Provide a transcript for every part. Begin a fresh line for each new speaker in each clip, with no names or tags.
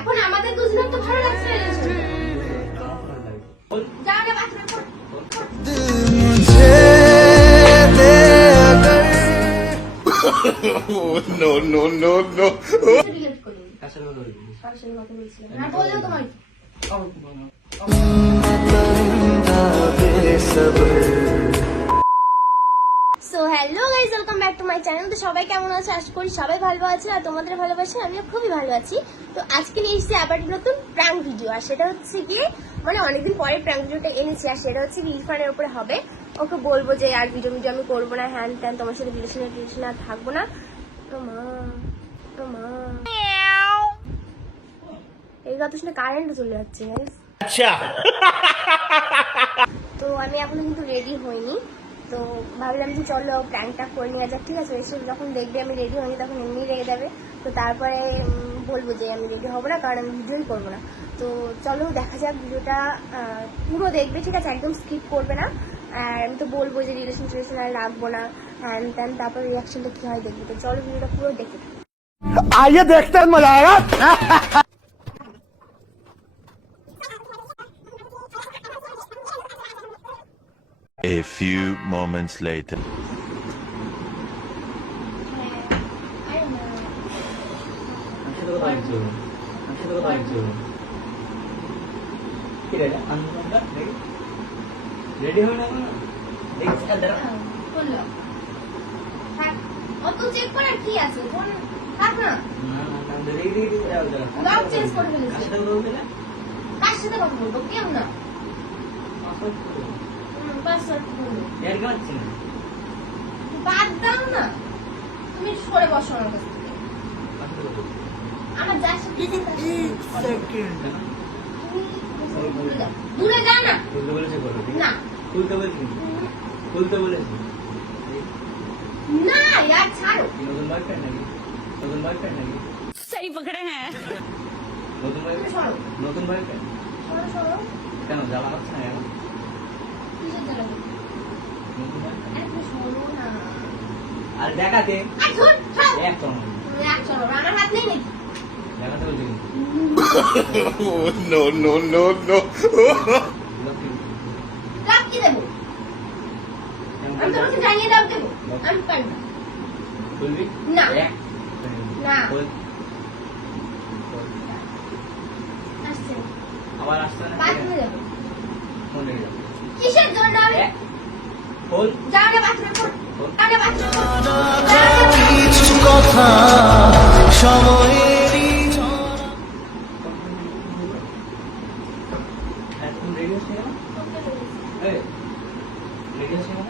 এখন আমাদের দুজনের তো ভালো লাগছে
no, no, no, no.
Oh. Hello guys welcome back to my channel তো সবাই কেমন আছে? আশা করি সবাই ভালো আছে আর তোমাদের ভালোবাসে আমিও খুবই ভালো আছি। তো আজকে নিয়ে এসেছি আবার নতুন প্র্যাঙ্ক ভিডিও আর সেটা হচ্ছে গিয়ে মানে অনেকদিন পরে প্র্যাঙ্ক ভিডিওটা এনেছি আর সেটা হচ্ছে কি ইরফানের উপরে হবে। ওকে বলব যে আর ভিডিও ভিডিও আমি করব না হ্যান ত্যান তোমার সাথে রিলেশনে রিলেশনে আর থাকব না। তো মা তো মা। এই কথা শুনে কারেন্ট চলে যাচ্ছে guys। তো আমি এখনও কিন্তু রেডি হইনি। তো ভাবলাম যে চলো প্ল্যানটা করে নেওয়া যাক, ঠিক আছে? এসে, যখন দেখবে আমি রেডি হয়নি, তখন এমনি রেগে যাবে। তো তারপরে বলব যে আমি রেডি হব না, কারণ আমি ভিডিওই করব না। তো চলো দেখা যাক, ভিডিওটা পুরো দেখবে, ঠিক আছে? একদম স্কিপ করবে না। আর আমি তো বলব যে রিলেশন টিলেশন আর রাখব না। হ্যান ত্যান তারপর রিয়াকশনটা কী হয় দেখবে। তো চলো ভিডিওটা পুরো দেখে
আইয়ে দেখতে মজা
A few moments later.
Ready হবে না
অত চেক করার কি আছে ফোন থাক না Lock change করে ফেলেছি।
কার সাথে কথা
বলব কেউ না
নতুন বয়ফ্রেন্ড নতুন বয়ফ্রেন্ড নাকি?
সেই পকড়ে হ্যাঁ।
নতুন বয়ফ্রেন্ড নতুন বয়ফ্রেন্ড কেন জ্বালা হচ্ছে না
আরে
দেখাতে। এক
এক আমার হাত নেই নাকি?
দেখাতে বলছি
দেবো? আমি তোমাকে জানিয়ে দাও দেবো। আমি পারি না। না। না।
আবার আসছে না?
যাব
ফোন রেখে যাও
কিসের জন্য আমি?
এক খোল
যাও না বাথরুমে পড়। যাও না বাথরুমে
কিছু কথা সময়েরই
এখন রেডি হচ্ছে কেন? এই, রেডি হচ্ছে কেন?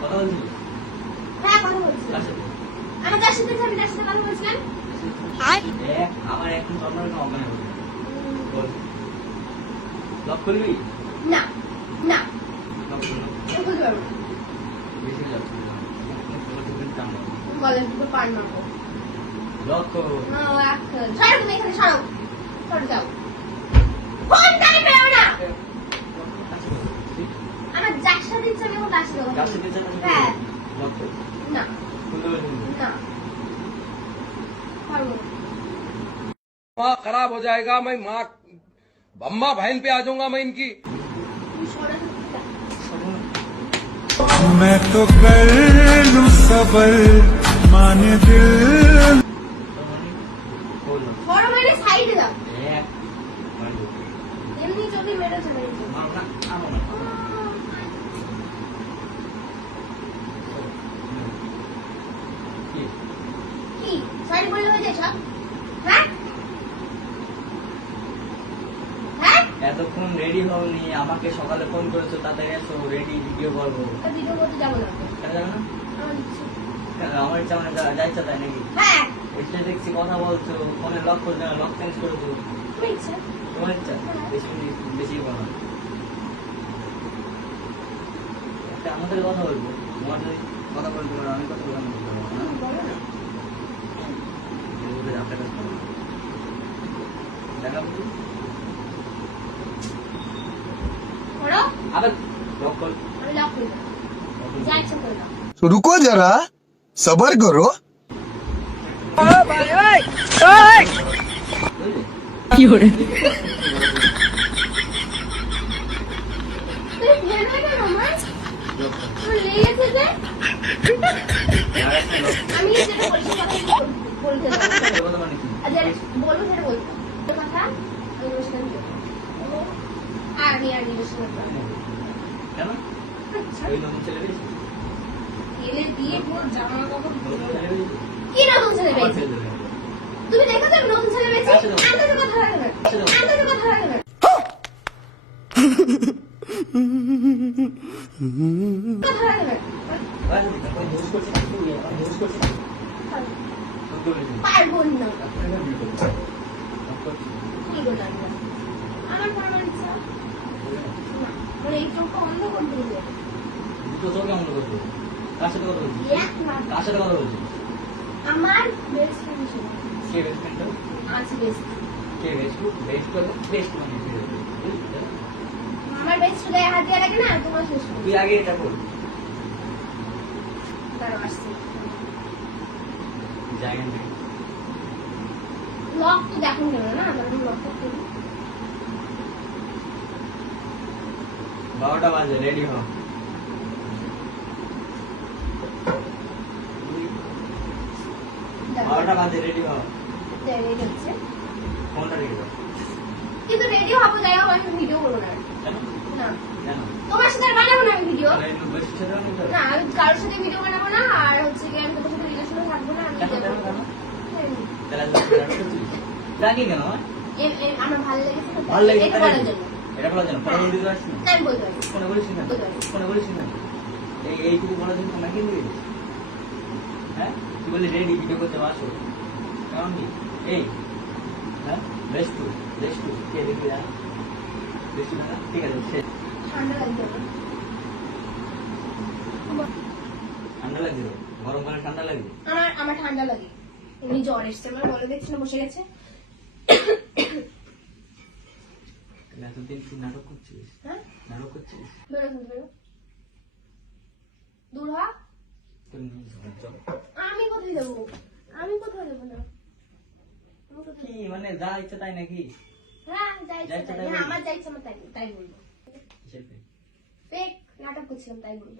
কথা বলছিস
হ্যাঁ কথা বলছি।
কার
আমার যার সাথে আমি যার সাথে কথা বলছিলাম।
আমার এখন অজ্ঞান হয়ে বল। লক খুলবি
না।
লক।
আমি বলতে পারবো না
বেশি লক খুল। দাম দাও।
বলেন দুটো পার মারবো
লক করো।
না ও এক সরো তুমি এখানে সরো সরো যাও ফোন টাইম পেও না আমার যার সাথে ইচ্ছা আমি এখন তার সাথে কথা
গাছ
বলবো।
থেকে চাপা
হ্যাঁ
লক করো।
না
খুলতে বলেছি কিন্তু।
না পারবো না।
माँ खराब हो जाएगा मैं माँ अम्मा बहन पे आ जाऊंगा मैं इनकी
তুমি সরে যাও।
मैं तो कर लू सबर माने दिल
સાઈડ
એમની রেডি হওনি আমাকে সকালে ফোন করেছ তাড়াতাড়ি এসো রেডি ভিডিও করব।
ভিডিও করতে যাব না।
কেন যাবে না?
আমার ইচ্ছে।
মানে যা- যা ইচ্ছা তাই নাকি?
হ্যাঁ।
এসে দেখছি কথা বলছো ফোনে লক করবে না লক চেঞ্জ
তোমার ইচ্ছে?
তোমার ইচ্ছা? বেশি বেশি বলো। না। কথা বলব। তোমার কথা বলতে পারো আমি কথা বলব না।
না।
দেখাবো কি?
করো
আবার লক কর
আমি লক করে দাও যা ইচ্ছা করে দাও
तो रुको जरा सबर करो
বুঝলি
তুই বের হয়ে গেল আমার তোর লেগেছে যে
আর একটা লোক
আমি যেটা বলছি কথা বলতে দেবো
কথা মানে কি
আচ্ছা বলবো সেটা বলবো তোর কথা আমি তোর সাথে বিয়ে করবো। আর আমি আর রিলেশন করবো
কেন ওই নতুন ছেলে পেয়েছি
ছেলে দিয়ে পুরো জামা কাপড়
নতুন ছেলে পেয়েছি
কি নতুন ছেলে
আমার
পেয়েছি
ছেলে পেয়েছি।
তুমি দেখেছ আমি নতুন ছেলে পেয়েছি
কাছে দাও।
আন্দাজে কথা রাখবে আন্দাজে কথা রাখবে কথা রাখবে
আর যদি ওই দোষ করছে না, তুই আমার দোষ করছে না। তুই তো বলেছিস।
পারব না
তারপরে আমি বিয়ে করব। আমি করছি।
কি করলাম না? আমার পড়ার ইচ্ছা না মানে এই চোখটা অন্ধ করতে হবে
দুটো চোখ কেমন করব কার সাথে কথা বলছিস? কার সাথে কথা বলছিস?
আমার বেস্ট ফ্রেন্ড ছিল।
কে বেস্ট ফ্রেন্ড
আছে বেস্ট
কে বেস্ট বেস্ট করবে বেস্ট মানে
আমার বেস্ট গায়ে হাত দিয়ে রাখে না তোমার শেষ
তুই আগে এটা কর
দাঁড়াও আসছি।
জায়গা
লক তো দেখুন কেন না আমার লক করতে
বারোটা বাজে রেডি হ বারোটা বাজে রেডি
হচ্ছে। কিন্তু রেডি হব যাই হোক আমি ভিডিও করব না। না। তোমার সাথে বানাবো না আমি ভিডিও
তাহলে একটু বেশি ছেড়ে দাও না
না আমি কারোর সাথে ভিডিও বানাবো না আর হচ্ছে কি আমি তোমার সাথে রিলেশনে থাকব না আমি
কেন কেন
যাব।
কেন?
হ্যাঁ।
রাগি কেন? আমার
ভালো লেগেছে
ভালো
এটা বলার জন্য।
এটা বলার জন্য। ফোনে বলতে না
না, আমি বলতে পারি
ফোনে বলিস না? ফোনে বলিস না? এই এইটুকু বলার জন্য ফোনে হ্যাঁ? তুই বলি রেডি ভিডিও করতে আসো কেমন কি? এই হ্যাঁ? বেশ টু বেশ টু কে দেখবি না বেশ টু ঠিক আছে সে
ঠান্ডা লাগবে?
গরম কালে ঠান্ডা লাগবে
আমার আমার ঠান্ডা লাগে। এমনি জ্বর এসছে আমার বলে দেখছি না বসে গেছে।
এতদিন তুই নাটক করছিস
হ্যাঁ?
নাটক করছিস
বেরো বেরো। দূর হ। আমি কোথায় যাব? আমি কোথায় যাব না?
কি মানে যা ইচ্ছা তাই নাকি?
হ্যাঁ যাই
ইচ্ছা তাই।
হ্যাঁ আমার যাই ইচ্ছা তাই তাই বলব। ফেক নাটক করছিলাম তাই বলব।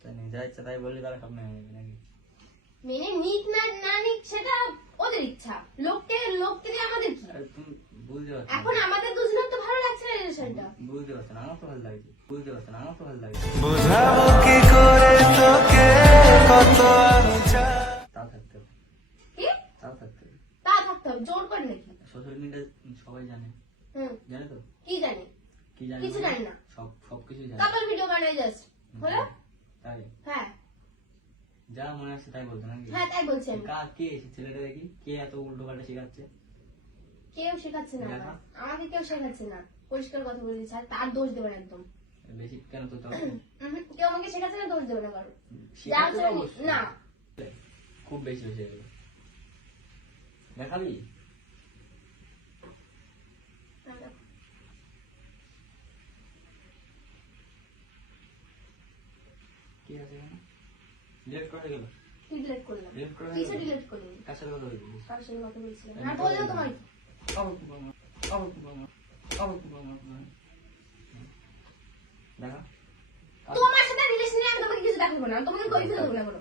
তাই যা ইচ্ছা তাই বললে তারা সব নেবে নাকি?
মেনে নিক না না নিক সেটা ওদের ইচ্ছা। লোককে লোককে দিয়ে আমাদের কি?
বুঝতে পারছ
এখন আমাদের দুজনের তো ভালো লাগছে না রিলেশনটা।
বুঝতে পারছ আমার তো ভালো লাগছে। বুঝতে পারছ আমার তো ভালো লাগছে।
বুঝাবো কি করে তোকে?
হ্যাঁ
যা মনে আসছে তাই বলতো নাকি
হ্যাঁ তাই বলছি
কা কে ছেলেটা দেখি কে এত উল্টো পাল্টা শেখাচ্ছে
কেউ শেখাচ্ছে না। আমাকে কেউ শেখাচ্ছে না পরিষ্কার কথা বলে আর তার দোষ দেবে না একদম
বেশি কেন তো তোর
উহুম, কেউ আমাকে শেখাচ্ছে না দোষ দেবে না কারও।
তো।
না।
খুব বেশি হয়েছে এগুলো দেখাবি? কি আছে ডিলেট করা গেল?
ডিলেট করলাম?
ডিলেট করা
কিছু ডিলেট করিনি
কার সাথে কথা বলছিস
সাথে কথা বলছিলাম। না বললেও তোমার কি?
আবার কি বলব আবার কি বলব আবার কি বলব দেখা
তোমার সাথে রিলেশন নিয়ে আমি তোমাকে কিছু দেখাবো না আমি তোমাকে কই ফেলে দেবো না কোনো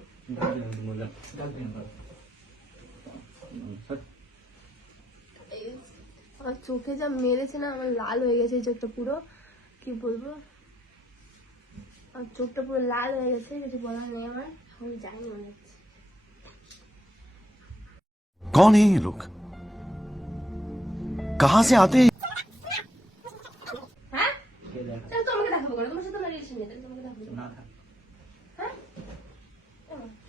বললাম গার্লফ্রেন্ড
আমার চোখে যা মেরেছে না আমার লাল হয়ে গেছে এই চোখটা পুরো কি বলবো আমার চোখটা পুরো লাল হয়ে গেছে কিছু বলার নেই আমার আমি জানি মনে হচ্ছে
कौन है ये लोग कहां से आते हैं
দেখাবো কেন তোমার সাথে আমার রিলেশন নেই তাহলে তোমাকে দেখাবো
না থাক।
হ্যাঁ?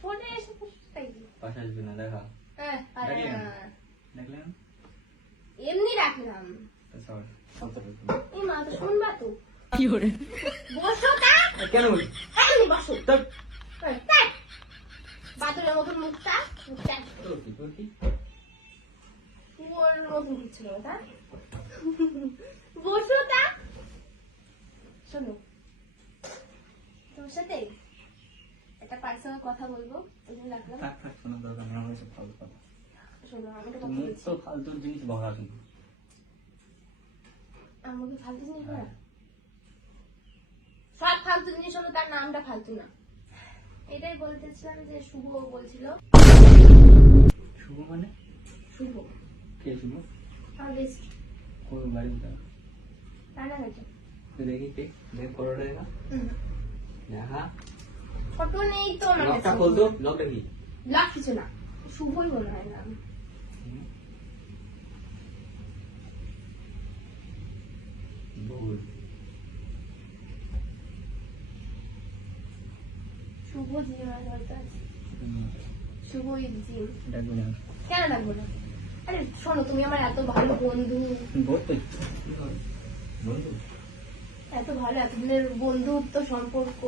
ফোনে এসে তাই
পাশে আসবি না দেখা।
হ্যাঁ,
দেখলেন?
এমনি রাখলাম। এই মা তো শুনবা তো। বসো তা।
কেন বলি
এমনি বসো।
তোর
বাতুলের মতন মুখটা মুখটা।
তোর
মতন দিচ্ছিল তা বসো তা শোনো তোমার সাথে একটা পার্সোনাল কথা বলব? ওই জন্য রাখলাম
থাক থাক শোনার দরকার নেই আমার সব ফালতু কথা।
শোনো আমি কথা
মুখ তো ফালতুর জিনিস ভরা কিন্তু
আমাকে ফালতু জিনিস বলা? সব ফালতু জিনিস হলো তার নামটা ফালতু না। এটাই বলতেছিলাম যে শুভ বলছিল।
শুভ মানে?
শুভ।
কে শুভ?
আমার বেস্ট
কোন বাড়ি
রান্না হয়েছে
দেখি দেখ দেখ দেখা দেখা
ফটো নেই তো আমার
লকটা খোল তো লকটা কি
লাভ কিছু না শুভই মনে হয় নাম
ভুল।
শুভ জিম হয়তো আছে। শুভ
ডাকবো না।
কেন ডাকবো না? আরে শোনো তুমি আমার এত ভালো বন্ধু। এত ভালো এতদিনের বন্ধুত্ব সম্পর্ক।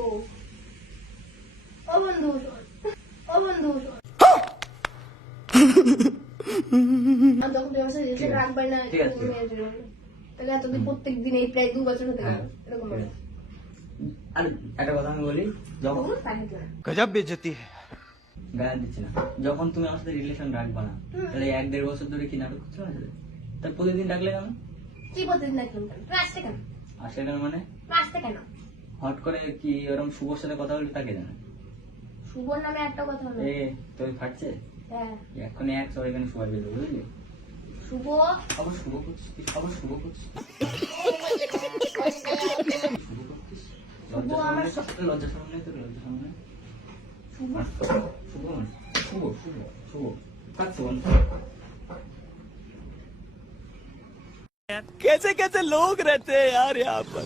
যখন তুমি আমার সাথে রিলেশন রাখবে না তাহলে এক দেড় বছর ধরে কি নাটক করছ তার প্রতিদিন ডাকলে কেন?
কি প্রতিদিন ডাকলাম
আসলে মানে? হট করে কি ওরকম শুভর সাথে কথা বলবে তাকে জানা?
শুভর নামে একটা কথা হলো
এ তোর ফাটছে
হ্যাঁ
এখন এক সবাই এখানে শুভ বেরো বুঝলি
শুভ
আবার শুভ করছিস তুই আবার শুভ করছিস শুভ করছিস
শুভ
লজ্জা
আমার
সামনে লজ্জা সামনে তোর লজ্জা সামনে
শুভ
শুভ মানে শুভ শুভ শুভ থাকছে বন্ধু
कैसे कैसे लोग रहते हैं यार यहाँ पर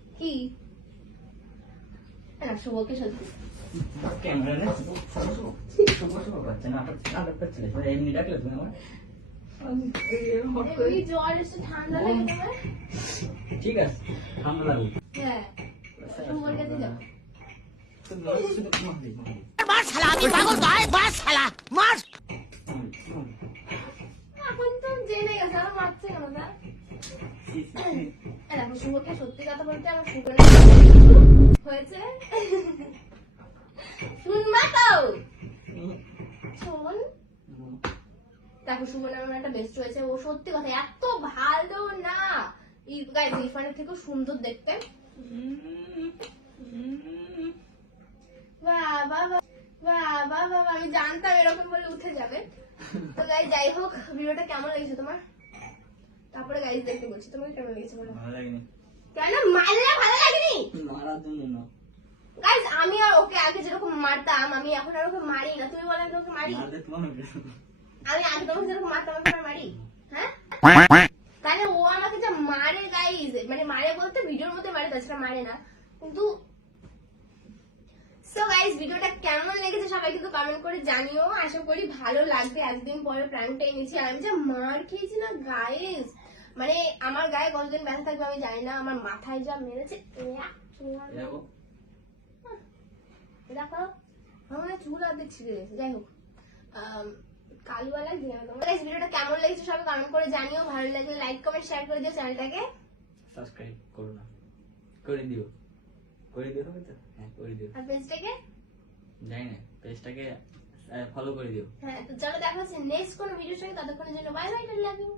নাটক করছিলে এমনি ডাকলে তুমি আমার
ওই জ্বর এসে ঠান্ডা লাগে তোমার
ঠিক আছে ঠান্ডা লাগবে।
হ্যাঁ শুভর কাছে যাও। এখন তো জেনে গেছে আর মারছে কেন শুভকে সত্যি কথা বলতে আমার হয়েছে। শুনবা তো? শোন। দেখো নামের একটা হয়েছে ও সত্যি কথা, এত ভালো না। সুন্দর দেখতে। আমি জানতাম এরকম বলে উঠে যাবে। তো গাইজ যাই হোক, ভিডিওটা কেমন লেগেছে তোমার? তারপরে গাইজ দেখতে বলছি। তোমার কেমন লেগেছে বলো?
ভালো লাগেনি?
কেন? মারলে ভালো লাগেনি?
মারার জন্য না।
গাইজ আমি আর ওকে আগে যেরকম মারতাম আমি এখন আর ওকে মারি না। তুমি বলেন তোকে মারি?
মারতে তোমার
আমি আগে তোমাকে যেরকম মারতাম এখন আর মারি? হ্যাঁ? তাহলে ও আমাকে যা মারে গাইজ মানে মারে বলতে ভিডিওর মধ্যে মারে তাছাড়া মারে না। কিন্তু সো গাইজ ভিডিওটা কেমন লেগেছে সবাই কিন্তু কমেন্ট করে জানিও। আশা করি ভালো লাগবে। একদিন পরে প্রাণটা এনেছি। আর আমি যা মার খেয়েছি না গাইজ মানে আমার গায়ে কতদিন ব্যথা থাকবে আমি জানি না আমার মাথায় যা মেরেছে
দেখো
আমার চুল ছিঁড়ে গেছে যাই হোক। কালবেলা ভিডিওটা কেমন লেগেছে সবাই কমেন্ট করে জানিও ভালো লাগলে লাইক কমেন্ট শেয়ার করে দিও চ্যানেলটাকে।
সাবস্ক্রাইব করো না। করে দিও। করে দিও হবে তো? হ্যাঁ করে দিও।
আর পেজটাকে
যাই না পেজটাকে ফলো করে দিও।
হ্যাঁ তো চলো দেখা হচ্ছে নেক্সট কোনো ভিডিওর সঙ্গে ততক্ষণের জন্য বাই বাই লাভ ইউ